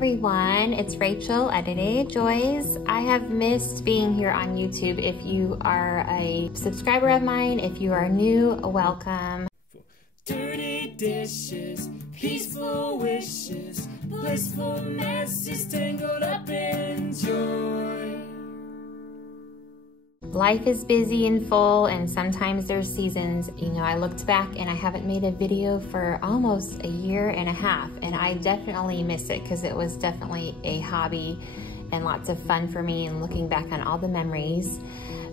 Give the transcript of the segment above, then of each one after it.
everyone, it's Rachel at Day Joys. I have missed being here on YouTube. If you are a subscriber of mine, if you are new, welcome. Dirty dishes, peaceful wishes, blissful messes tangled up in joy. Life is busy and full, and sometimes there's seasons. You know, I looked back and I haven't made a video for almost a year and a half, and I definitely miss it because it was definitely a hobby and lots of fun for me, and looking back on all the memories.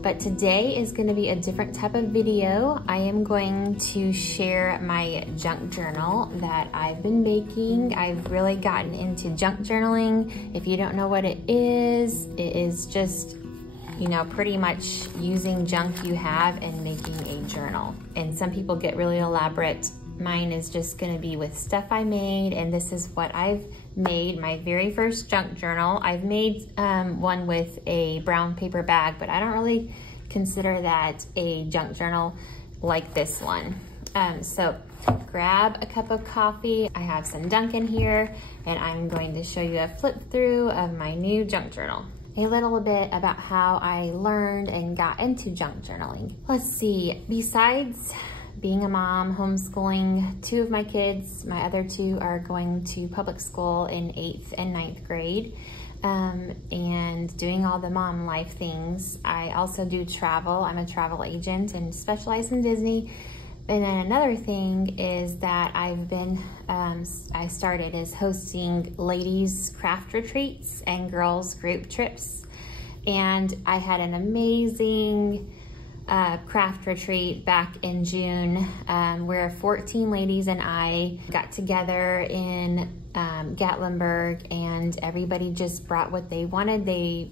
But today is going to be a different type of video. I am going to share my junk journal that I've been making. I've really gotten into junk journaling. If you don't know what it is just, you know, pretty much using junk you have and making a journal. And some people get really elaborate. Mine is just gonna be with stuff I made, and this is what I've made, my very first junk journal. I've made one with a brown paper bag, but I don't really consider that a junk journal like this one. So grab a cup of coffee. I have some Dunkin' here, and I'm going to show you a flip through of my new junk journal. A little bit about how I learned and got into junk journaling. Let's see, besides being a mom, homeschooling two of my kids, my other two are going to public school in 8th and 9th grade, and doing all the mom life things. I also do travel. I'm a travel agent and specialize in Disney. And then another thing is that I've been, I started is hosting ladies craft retreats and girls group trips. And I had an amazing craft retreat back in June where 14 ladies and I got together in Gatlinburg, and everybody just brought what they wanted. They,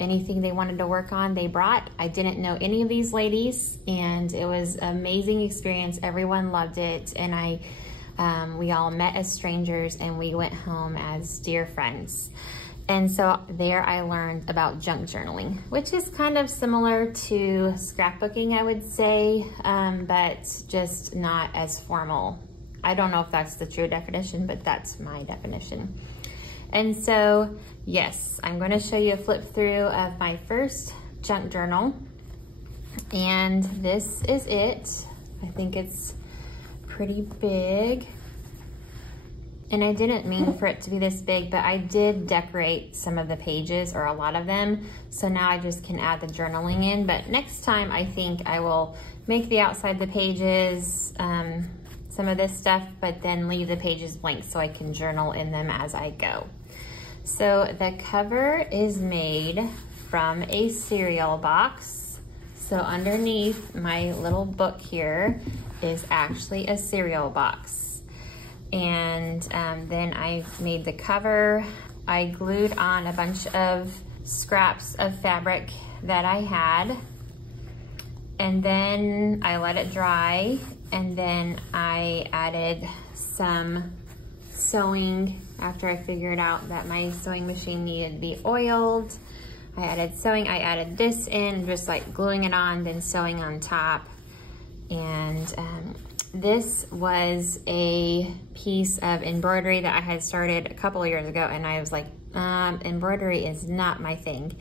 anything they wanted to work on, they brought. I didn't know any of these ladies, and it was an amazing experience. Everyone loved it, and we all met as strangers, and we went home as dear friends. And so there I learned about junk journaling, which is kind of similar to scrapbooking, I would say, but just not as formal. I don't know if that's the true definition, but that's my definition. And so, yes, I'm going to show you a flip through of my first junk journal. And this is it. I think it's pretty big. And I didn't mean for it to be this big, but I did decorate some of the pages, or a lot of them. So now I just can add the journaling in. But next time, I think I will make the outside the pages, some of this stuff, but then leave the pages blank so I can journal in them as I go. So the cover is made from a cereal box. So underneath my little book here is actually a cereal box. And then I made the cover. I glued on a bunch of scraps of fabric that I had. And then I let it dry. And then I added some sewing after I figured out that my sewing machine needed to be oiled. I added sewing. I added this in, just like gluing it on, then sewing on top. And this was a piece of embroidery that I had started a couple of years ago, and I was like, embroidery is not my thing.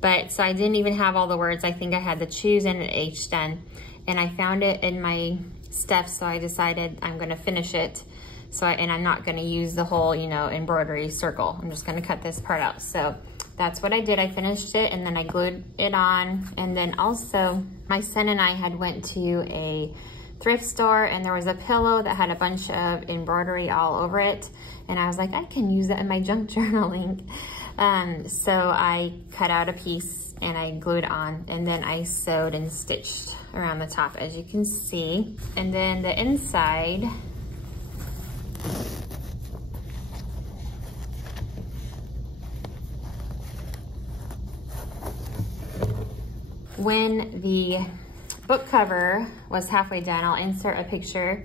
But so I didn't even have all the words. I think I had the choose and an H done, and I found it in my stuff, so I decided I'm gonna finish it. So and I'm not gonna use the whole, you know, embroidery circle. I'm just gonna cut this part out. So that's what I did. I finished it, and then I glued it on. And then also my son and I had went to a thrift store, and there was a pillow that had a bunch of embroidery all over it. And I was like, I can use that in my junk journaling. So I cut out a piece and I glued on, and then I sewed and stitched around the top, as you can see. And then the inside, when the book cover was halfway done, I'll insert a picture.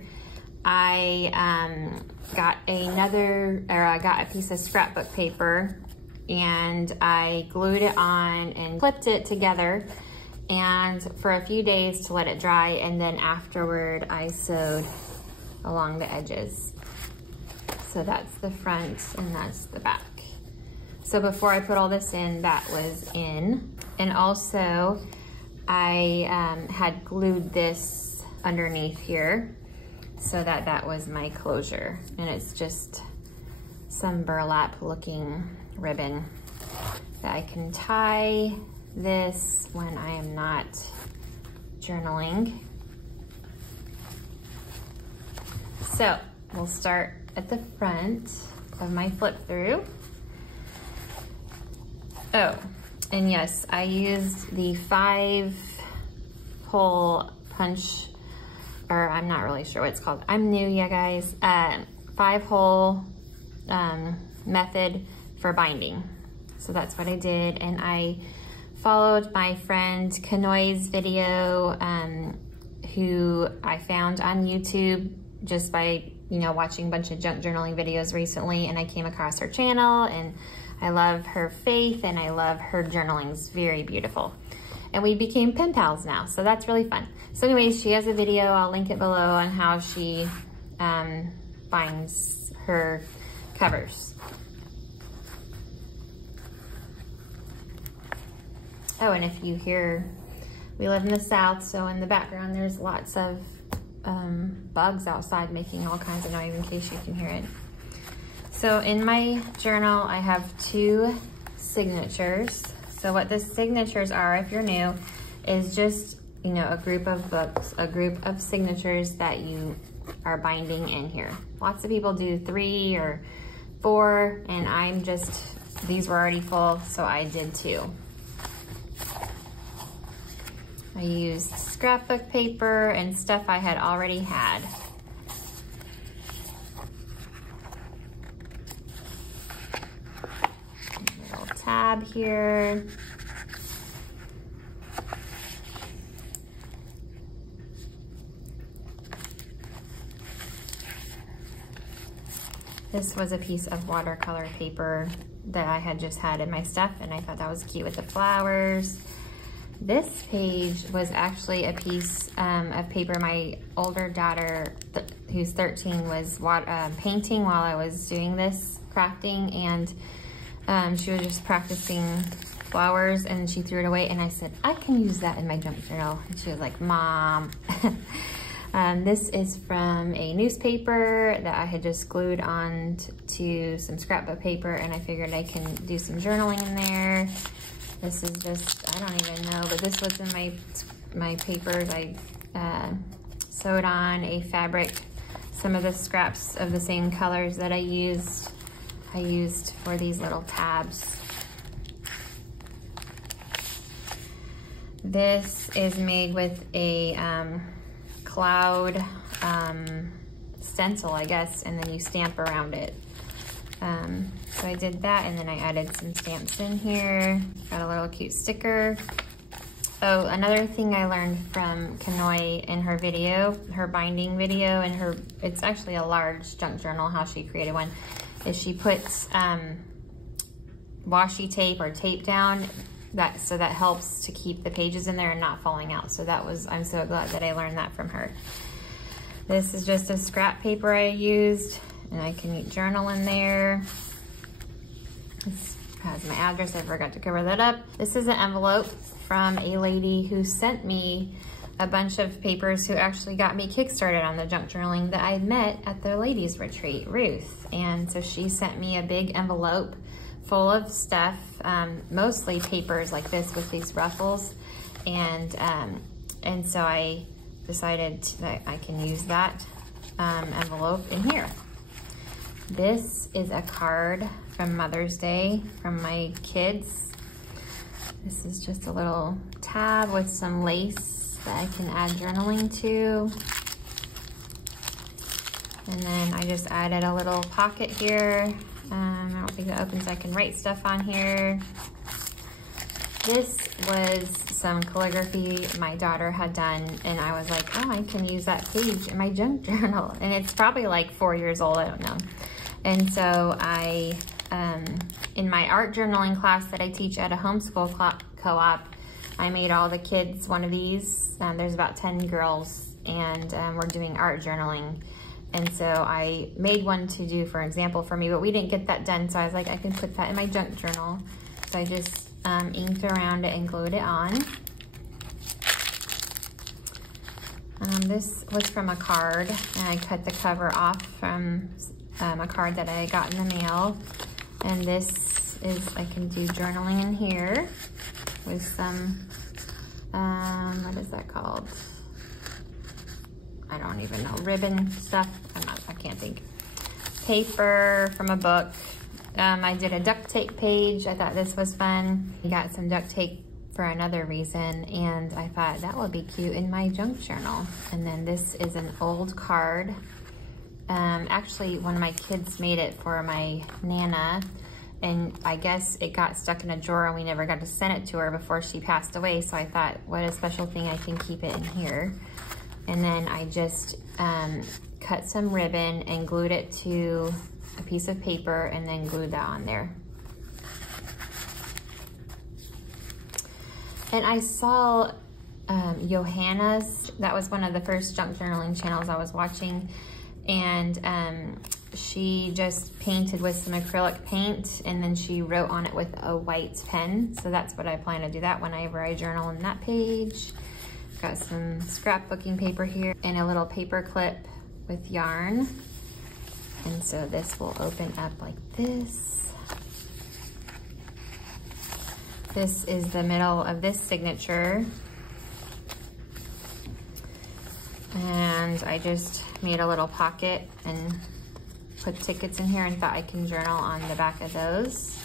I got a piece of scrapbook paper, and I glued it on and clipped it together, and for a few days to let it dry, and then afterward I sewed along the edges. So that's the front and that's the back. So before I put all this in, that was in. And also I had glued this underneath here so that that was my closure. And it's just some burlap looking ribbon that I can tie this when I am not journaling. So we'll start at the front of my flip through. Oh, and yes, I used the 5-hole punch, or I'm not really sure what it's called. I'm new, yeah guys. 5-hole method for binding. So that's what I did, and I followed my friend Kanoi's video, who I found on YouTube just by, you know, watching a bunch of junk journaling videos recently, and I came across her channel, and I love her faith, and I love her journaling. It's very beautiful. And we became pen pals now, so that's really fun. So anyways, she has a video, I'll link it below, on how she binds her covers. Oh, and if you hear, we live in the South, so in the background there's lots of bugs outside making all kinds of noise, in case you can hear it. So in my journal, I have 2 signatures. So what the signatures are, if you're new, is just, you know, a group of books, a group of signatures that you are binding in here. Lots of people do 3 or 4, and I'm just, these were already full, so I did 2. I used scrapbook paper and stuff I had already had. Little tab here. This was a piece of watercolor paper that I had just had in my stuff, and I thought that was cute with the flowers. This page was actually a piece of paper my older daughter, who's 13, was painting while I was doing this crafting, and she was just practicing flowers, and she threw it away, and I said, I can use that in my junk journal. And she was like, Mom. This is from a newspaper that I had just glued on to some scrapbook paper, and I figured I can do some journaling in there. This is just, I don't even know, but this was in my papers. I sewed on a fabric, some of the scraps of the same colors that I used for these little tabs. This is made with a cloud stencil, I guess, and then you stamp around it. So I did that, and then I added some stamps in here. Got a little cute sticker. Oh, another thing I learned from Kanoi in her video, her binding video, and it's actually a large junk journal, how she created one, is she puts washi tape or tape down, so that helps to keep the pages in there and not falling out. So I'm so glad that I learned that from her. This is just a scrap paper I used, and I can journal in there. This has my address, I forgot to cover that up. This is an envelope from a lady who sent me a bunch of papers, who actually got me kickstarted on the junk journaling, that I met at the ladies retreat, Ruth. And so she sent me a big envelope full of stuff, mostly papers like this with these ruffles. And so I decided that I can use that envelope in here. This is a card from Mother's Day from my kids. This is just a little tab with some lace that I can add journaling to. And then I just added a little pocket here. I don't think that opens, I can write stuff on here. This was some calligraphy my daughter had done, and I was like, oh, I can use that page in my junk journal. And it's probably like 4 years old, I don't know. And so I, in my art journaling class that I teach at a homeschool co-op, I made all the kids one of these. There's about 10 girls, and we're doing art journaling. And so I made one to do for example for me, but we didn't get that done. So I was like, I can put that in my junk journal. So I just inked around it and glued it on. This was from a card, and I cut the cover off from a card that I got in the mail. And this is, I can do journaling in here with some, what is that called? I don't even know, ribbon stuff. I can't think. Paper from a book. I did a duct tape page. I thought this was fun. I got some duct tape for another reason, and I thought that would be cute in my junk journal. And then this is an old card. Actually, one of my kids made it for my Nana, and I guess it got stuck in a drawer and we never got to send it to her before she passed away. So I thought, what a special thing, I can keep it in here. And then I just cut some ribbon and glued it to a piece of paper and then glued that on there. And I saw Johanna's, that was one of the first junk journaling channels I was watching, and she just painted with some acrylic paint, and then she wrote on it with a white pen. So that's what I plan to do that whenever I journal on that page. Got some scrapbooking paper here and a little paper clip with yarn. And so this will open up like this. This is the middle of this signature. And I just made a little pocket and put tickets in here and thought I can journal on the back of those.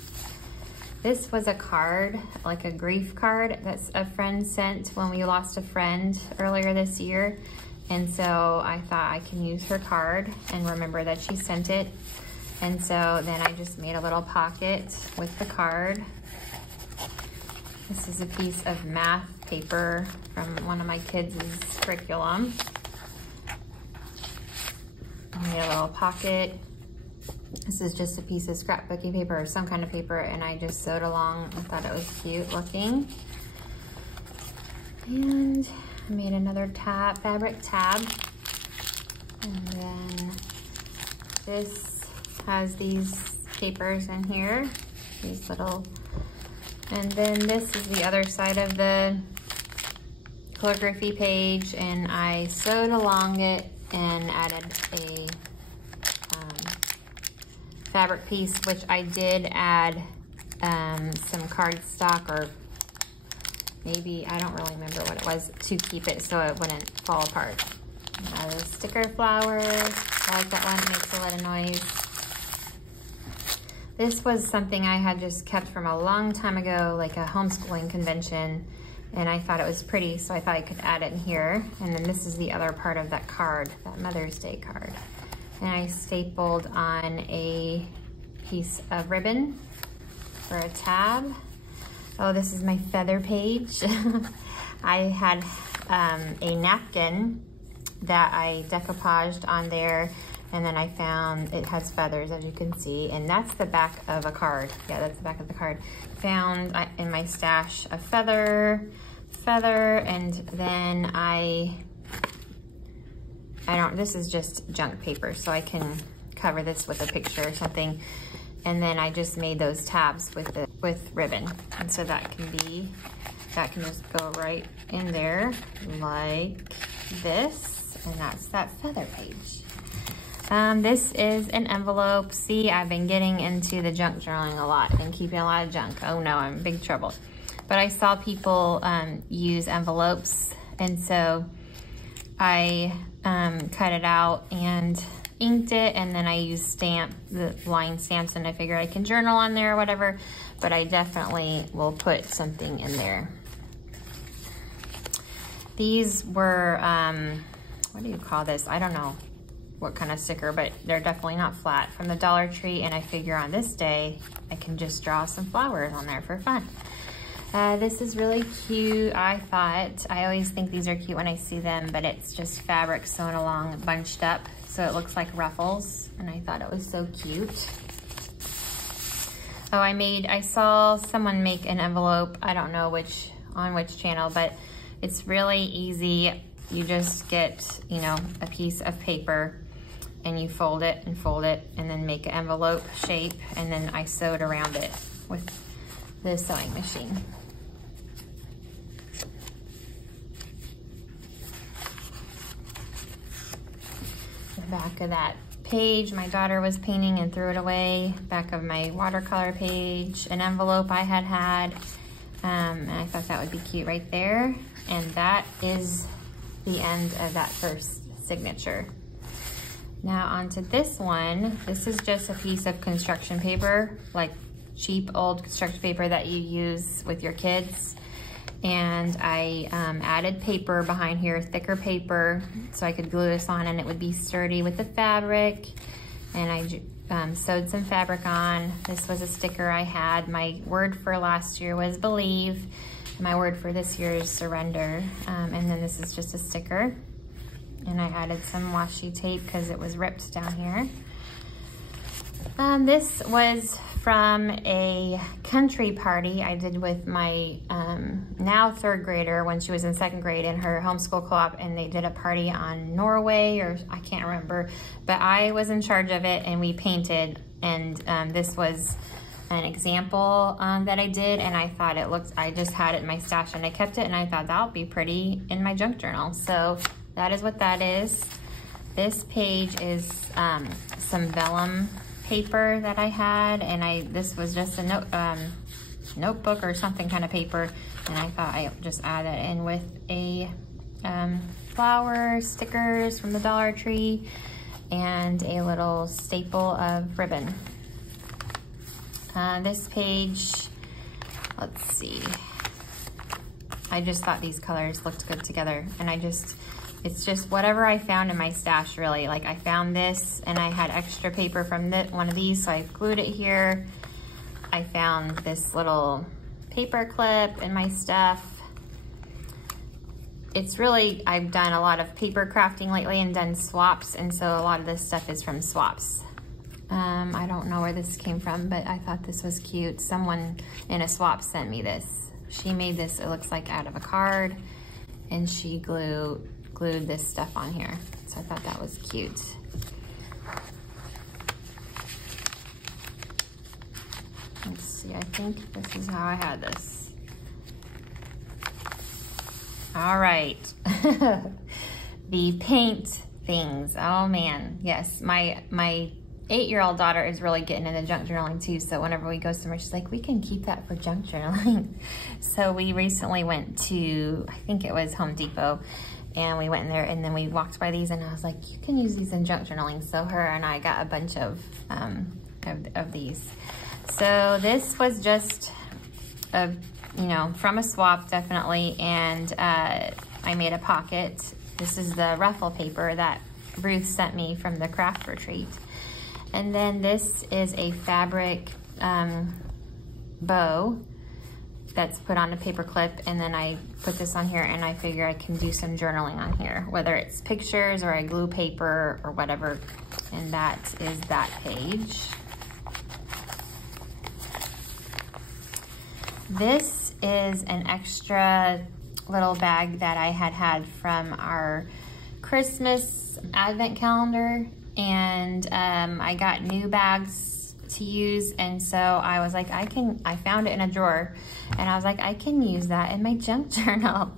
This was a card, like a grief card that's a friend sent when we lost a friend earlier this year. And so I thought I can use her card and remember that she sent it. And so then I just made a little pocket with the card. This is a piece of math paper from one of my kids' curriculum. I made a little pocket. This is just a piece of scrapbooking paper or some kind of paper, and I just sewed along. I thought it was cute looking. And I made another fabric tab. And then this has these papers in here, these little, and then this is the other side of the calligraphy page, and I sewed along it and added a fabric piece, which I did add some cardstock, or maybe, I don't really remember what it was, to keep it so it wouldn't fall apart. Another sticker flower. I like that one, it makes a lot of noise. This was something I had just kept from a long time ago, like a homeschooling convention, and I thought it was pretty, so I thought I could add it in here. And then this is the other part of that card, that Mother's Day card. And I stapled on a piece of ribbon for a tab. Oh, this is my feather page. I had a napkin that I decoupaged on there, and then I found it has feathers, as you can see, and that's the back of a card. Yeah, that's the back of the card. Found in my stash a feather, and then this is just junk paper, so I can cover this with a picture or something. And then I just made those tabs with ribbon. And so that can just go right in there like this. And that's that feather page. This is an envelope. See, I've been getting into the junk journaling a lot and keeping a lot of junk. Oh no, I'm in big trouble. But I saw people use envelopes, and so I cut it out and inked it, and then I used the line stamps, and I figured I can journal on there or whatever, but I definitely will put something in there. These were, what do you call this? I don't know what kind of sticker, but they're definitely not flat, from the Dollar Tree, and I figure on this day, I can just draw some flowers on there for fun. This is really cute, I thought. I always think these are cute when I see them, but it's just fabric sewn along, bunched up, so it looks like ruffles, and I thought it was so cute. Oh, I saw someone make an envelope, I don't know on which channel, but it's really easy. You just get, a piece of paper, and you fold it and then make an envelope shape, and then I sewed around it with the sewing machine. The back of that page, my daughter was painting and threw it away. Back of my watercolor page, an envelope I had, and I thought that would be cute right there. And that is the end of that first signature. Now onto this one. This is just a piece of construction paper, like cheap old construction paper that you use with your kids. And I added paper behind here, thicker paper, so I could glue this on and it would be sturdy with the fabric. And I sewed some fabric on. This was a sticker I had. My word for last year was believe. My word for this year is surrender. And then this is just a sticker. And I added some washi tape because it was ripped down here. This was from a country party I did with my now 3rd grader when she was in 2nd grade in her homeschool co-op, and they did a party on Norway, or I can't remember, but I was in charge of it and we painted, and this was an example that I did, and I thought it looked, I just had it in my stash and I kept it, and I thought that'll be pretty in my junk journal. So that is what that is. This page is some vellum paper that I had, and this was just a notebook or something kind of paper, and I thought I'd just add that in with a flower, stickers from the Dollar Tree, and a little staple of ribbon. This page, let's see, I just thought these colors looked good together, and it's just whatever I found in my stash, really. Like, I found this and I had extra paper from one of these, so I glued it here. I found this little paper clip in my stuff. It's really, I've done a lot of paper crafting lately and done swaps, and so a lot of this stuff is from swaps. I don't know where this came from, but I thought this was cute. Someone in a swap sent me this. She made this, it looks like out of a card, and she glued this stuff on here. So I thought that was cute. Let's see, I think this is how I had this. All right. The paint things. Oh man, yes. My 8-year-old daughter is really getting into junk journaling too, so whenever we go somewhere, she's like, we can keep that for junk journaling. So we recently went to, I think it was Home Depot, and we went in there and then we walked by these, and I was like, you can use these in junk journaling. So her and I got a bunch of these. So this was just from a swap, definitely, and I made a pocket. This is the ruffle paper that Ruth sent me from the craft retreat. And then this is a fabric bow that's put on a paper clip, and then I put this on here, and I figure I can do some journaling on here, whether it's pictures or I glue paper or whatever. And that is that page. This is an extra little bag that I had from our Christmas advent calendar, and I got new bags to use, and so I was like, I found it in a drawer, and I was like, I can use that in my junk journal.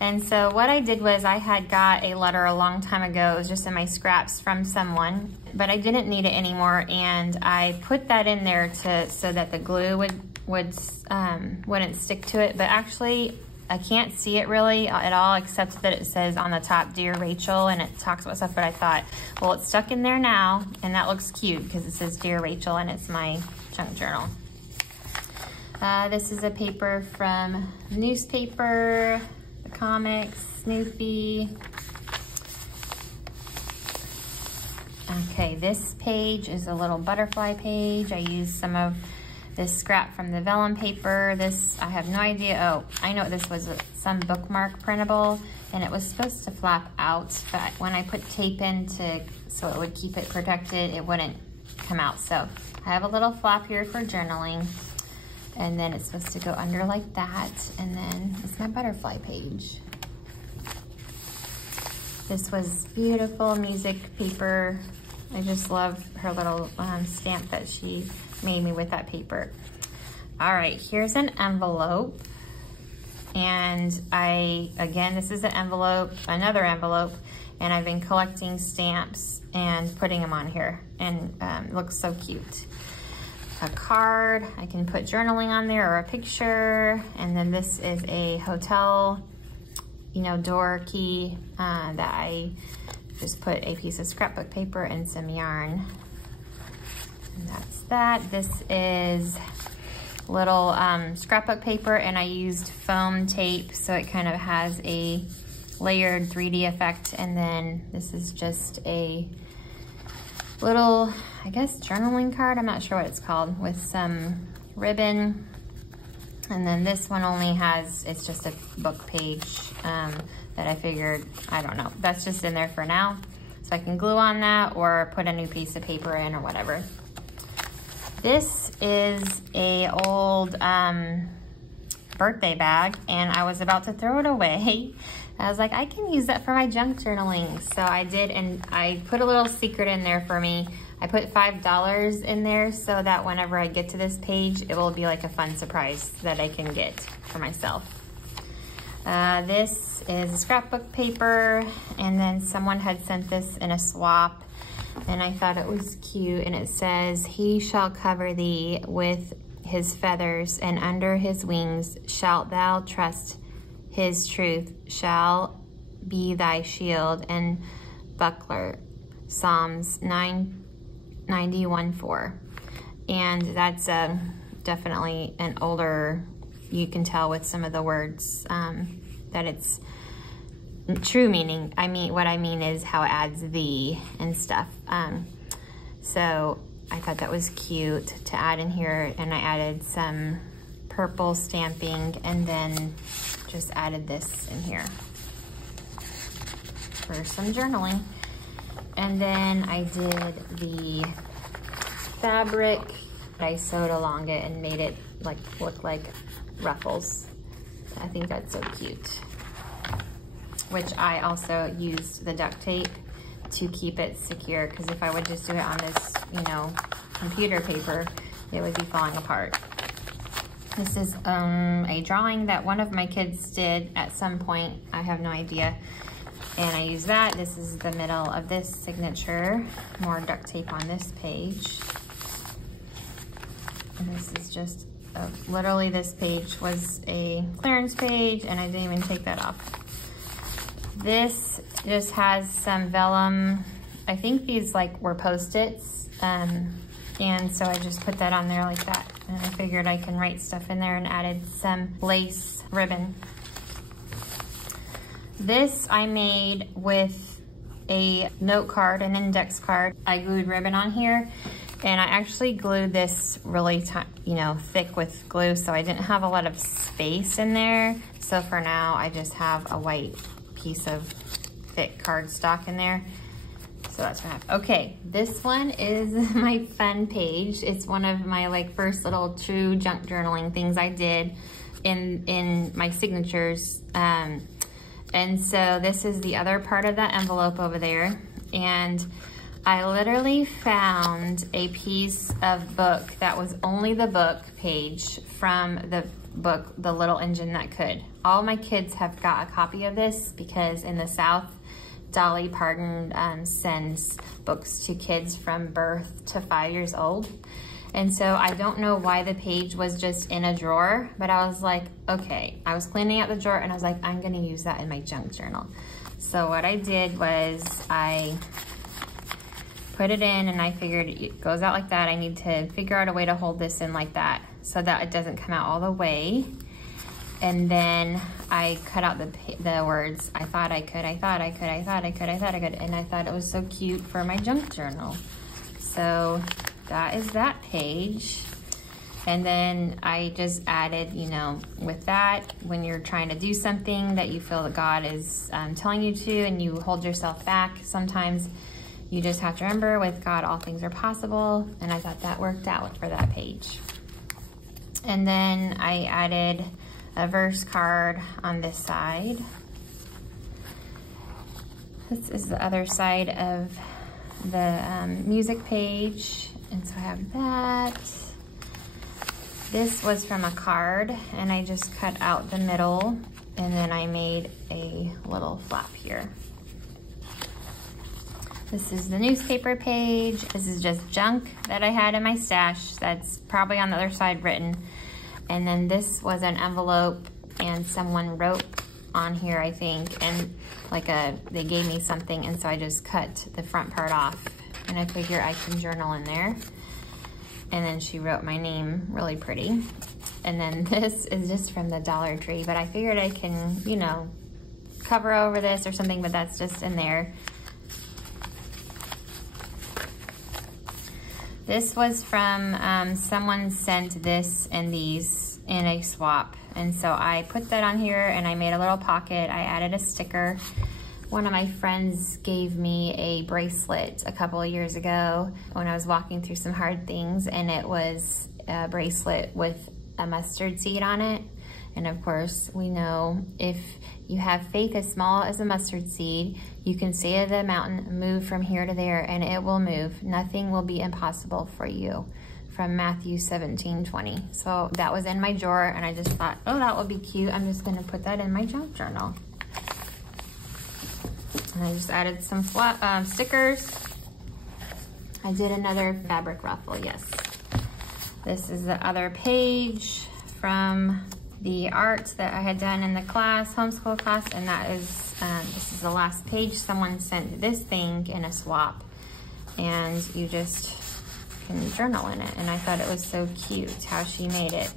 And so what I did was I had got a letter a long time ago. It was just in my scraps from someone, but I didn't need it anymore, and I put that in there so that the glue wouldn't stick to it. But actually, I can't see it really at all, except that it says on the top, Dear Rachel, and it talks about stuff, but I thought, well, it's stuck in there now, and that looks cute because it says Dear Rachel, and it's my junk journal. This is a paper from newspaper, the comics, Snoopy. Okay, this page is a little butterfly page. I used some of this scrap from the vellum paper. This, I have no idea. Oh, I know this was some bookmark printable, and it was supposed to flap out, but when I put tape in so it would keep it protected, it wouldn't come out. So I have a little flap here for journaling, and then it's supposed to go under like that, and then it's my butterfly page. This was beautiful music paper I just love her little stamp that she made me with that paper. All right, here's an envelope. And again, this is an envelope, another envelope, and I've been collecting stamps and putting them on here, and it looks so cute. A card, I can put journaling on there or a picture, and then this is a hotel, you know, door key that I just put a piece of scrapbook paper and some yarn. And that's that. This is little scrapbook paper, and I used foam tape so it kind of has a layered 3D effect. And then this is just a little, I guess, journaling card. I'm not sure what it's called, with some ribbon. And then this one only has, it's just a book page that I figured, I don't know, that's just in there for now. So I can glue on that or put a new piece of paper in or whatever. This is a old birthday bag, and I was about to throw it away. I was like, I can use that for my junk journaling. So I did, and I put a little secret in there for me. I put $5 in there so that whenever I get to this page, it will be like a fun surprise that I can get for myself. This is scrapbook paper, and then someone had sent this in a swap, and I thought it was cute, and it says, "He shall cover thee with his feathers, and under his wings shalt thou trust. His truth shall be thy shield and buckler." Psalms 91:4. And that's definitely an older, you can tell with some of the words that it's true meaning. I mean, what I mean is how it adds "thee" and stuff. So I thought that was cute to add in here, and I added some purple stamping, and then just added this in here for some journaling. And then I did the fabric. I sewed along it and made it like look like ruffles. I think that's so cute. Which I also used the duct tape to keep it secure, because if I would just do it on this, you know, computer paper, it would be falling apart. This is a drawing that one of my kids did at some point. I have no idea. And I use that. This is the middle of this signature. More duct tape on this page. And this is just, literally this page was a clearance page, and I didn't even take that off. This just has some vellum. I think these like were Post-its. And so I just put that on there like that. And I figured I can write stuff in there, and added some lace ribbon. This I made with a note card, an index card. I glued ribbon on here, and I actually glued this really, thick with glue, so I didn't have a lot of space in there. So for now, I just have a white piece of thick cardstock in there. So that's what I have. Okay, this one is my fun page. It's one of my like first little true junk journaling things I did in my signatures. And so this is the other part of that envelope over there. And I literally found a piece of book that was only the book page from the book, The Little Engine That Could. All my kids have got a copy of this, because in the South, Dolly Parton sends books to kids from birth to 5 years old. And so I don't know why the page was just in a drawer, but I was like, okay. I was cleaning out the drawer, and I was like, I'm gonna use that in my junk journal. So what I did was I put it in, and I figured it goes out like that. I need to figure out a way to hold this in like that so that it doesn't come out all the way. And then I cut out the words, I thought I could, I thought I could, I thought I could, I thought I could, and I thought it was so cute for my junk journal. So that is that page. And then I just added, with that, when you're trying to do something that you feel that God is telling you to, and you hold yourself back, sometimes you just have to remember, with God, all things are possible. And I thought that worked out for that page. And then I added a verse card on this side. This is the other side of the music page, and so I have that. This was from a card, and I just cut out the middle, and then I made a little flap here. This is the newspaper page. This is just junk that I had in my stash that's probably on the other side written. And then this was an envelope, and someone wrote on here, I think, and they gave me something, and so I just cut the front part off, and I figure I can journal in there. And then she wrote my name really pretty. And then this is just from the Dollar Tree, but I figured I can, you know, cover over this or something, but that's just in there. This was from, someone sent this and these in a swap. And so I put that on here, and I made a little pocket. I added a sticker. One of my friends gave me a bracelet a couple of years ago when I was walking through some hard things, and it was a bracelet with a mustard seed on it. And of course, we know if you have faith as small as a mustard seed, you can say to the mountain, move from here to there, and it will move. Nothing will be impossible for you. From Matthew 17:20. So that was in my drawer, and I just thought, oh, that would be cute. I'm just gonna put that in my junk journal. And I just added some stickers. I did another fabric ruffle, yes. This is the other page from the art that I had done in the class, homeschool class, and that is, this is the last page. Someone sent this thing in a swap, and you just can journal in it, and I thought it was so cute how she made it.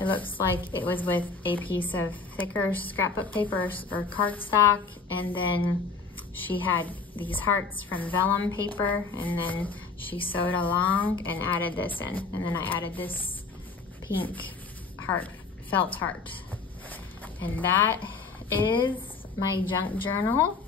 It looks like it was with a piece of thicker scrapbook paper or cardstock, and then she had these hearts from vellum paper, and then she sewed along and added this in, and then I added this pink heart, felt heart. And that is my junk journal.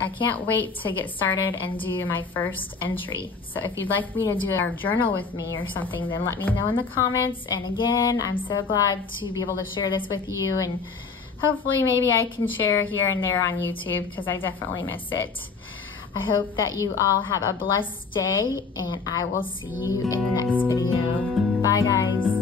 I can't wait to get started and do my first entry. So if you'd like me to do a journal with me or something, then let me know in the comments. And again, I'm so glad to be able to share this with you, and hopefully maybe I can share here and there on YouTube, because I definitely miss it. I hope that you all have a blessed day, and I will see you in the next video. Bye guys.